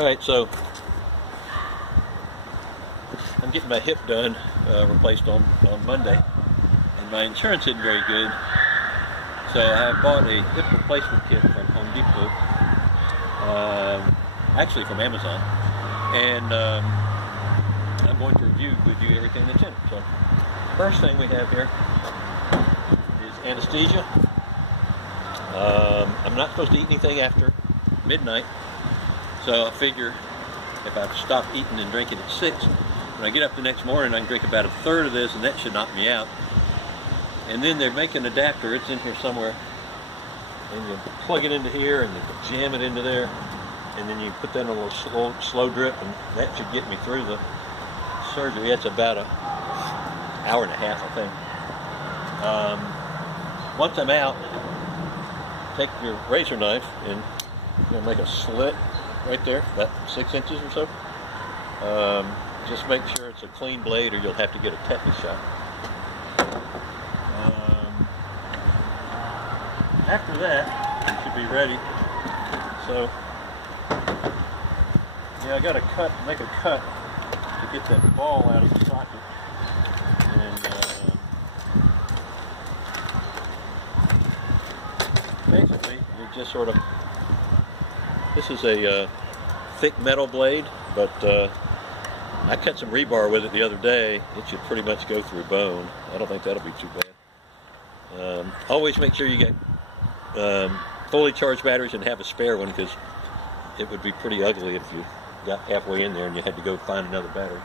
Alright, so I'm getting my hip done, replaced on Monday, and my insurance isn't very good, so I bought a hip replacement kit from Home Depot, actually from Amazon, and I'm going to review with you everything that's in it. So first thing we have here is anesthesia. I'm not supposed to eat anything after midnight, so I figure if I stop eating and drinking at 6, when I get up the next morning I can drink about a third of this, and that should knock me out. And then they're making an adapter, it's in here somewhere, and you plug it into here and you jam it into there, and then you put that in a little slow drip, and that should get me through the surgery. That's about an hour and a half, I think. Once I'm out, take your razor knife and make a slit right there, about 6 inches or so. Just make sure it's a clean blade, or you'll have to get a tetanus shot. After that, you should be ready. So, yeah, I got to make a cut to get that ball out of the socket. And basically, you just sort of, this is a thick metal blade, but I cut some rebar with it the other day. It should pretty much go through bone. I don't think that'll be too bad. Always make sure you get fully charged batteries and have a spare one, because it would be pretty ugly if you got halfway in there and you had to go find another battery.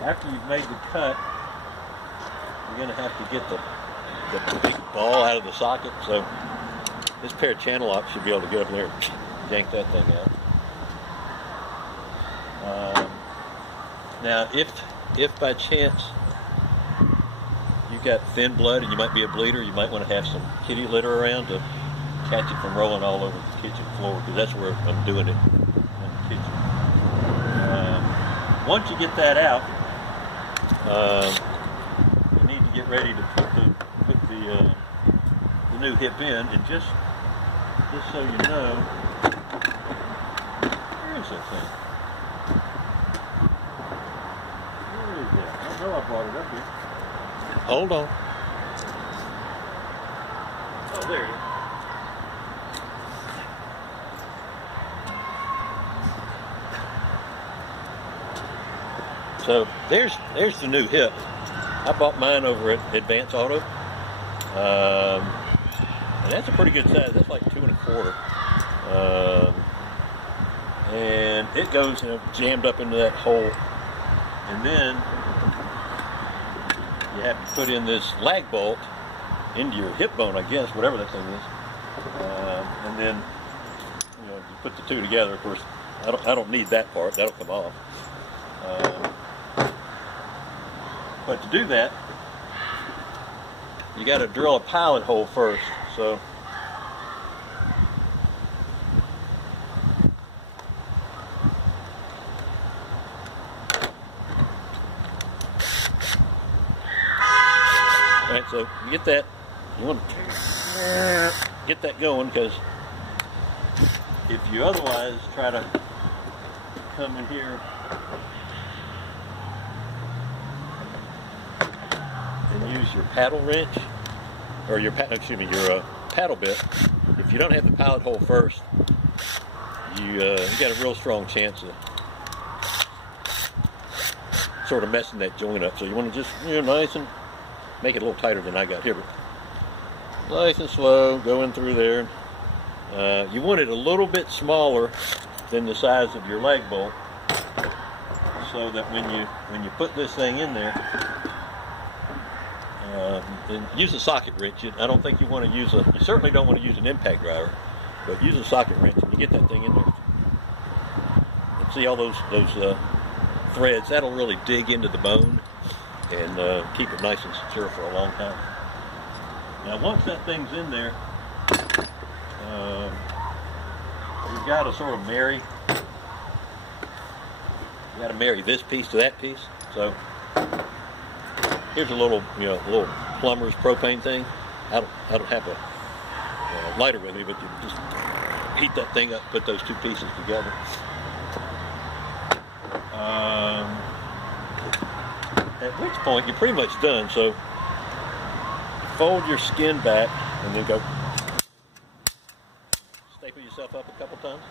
After you've made the cut, you're going to have to get the big ball out of the socket. So this pair of channel locks should be able to get up there and yank that thing out. Now, if by chance you've got thin blood and you might be a bleeder, you might want to have some kitty litter around to catch it from rolling all over the kitchen floor, because that's where I'm doing it, in the kitchen. Once you get that out, you need to get ready to put the new hip in, and just so you know, where is that thing? Where is that? I know I brought it up here. Hold on. Oh, there it is. So there's the new hip. I bought mine over at Advance Auto, and that's a pretty good size. That's like 2 1/4, and it goes jammed up into that hole, and then you have to put in this lag bolt into your hip bone, I guess, whatever that thing is, and then you put the two together. Of course, I don't need that part; that'll come off. But to do that, you got to drill a pilot hole first. So alright, so you get that, you want to get that going, because if you otherwise try to come in here and use your paddle wrench, or your paddle bit, if you don't have the pilot hole first, you got a real strong chance of sort of messing that joint up. So you want to just nice and make it a little tighter than I got here, but nice and slow going through there. You want it a little bit smaller than the size of your lag bolt, so that when you put this thing in there, and use a socket wrench. I don't think you want to use you certainly don't want to use an impact driver, but use a socket wrench and you get that thing in there. And see all those threads? That'll really dig into the bone and keep it nice and secure for a long time. Now, once that thing's in there, you've got to sort of marry. You got to marry this piece to that piece. So here's a little plumber's propane thing. I don't have a lighter with me, but you just heat that thing up, put those two pieces together. At which point you're pretty much done. So you fold your skin back and then go staple yourself up a couple times,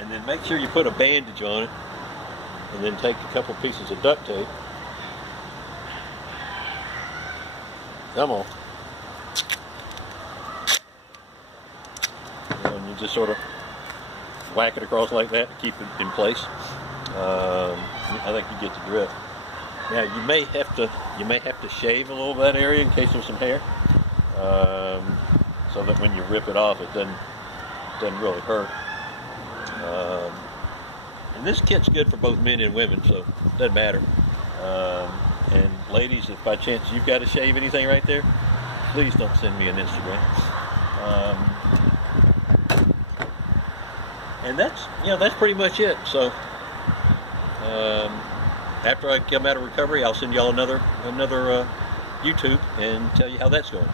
and then make sure you put a bandage on it, and then take a couple pieces of duct tape. Come on. And you just sort of whack it across like that to keep it in place. I think you get the drift. Now you may have to shave a little of that area in case there's some hair, so that when you rip it off, it doesn't really hurt. And this kit's good for both men and women, so it doesn't matter. And ladies, if by chance you've got to shave anything right there, please don't send me an Instagram. And that's pretty much it. So after I come out of recovery, I'll send y'all another YouTube and tell you how that's going.